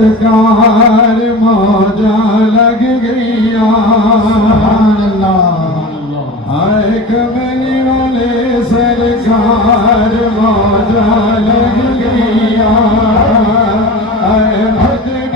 सरकार मौजा लग गया। आए कमली वाले सरकार मौजा लग गया। आए भद्र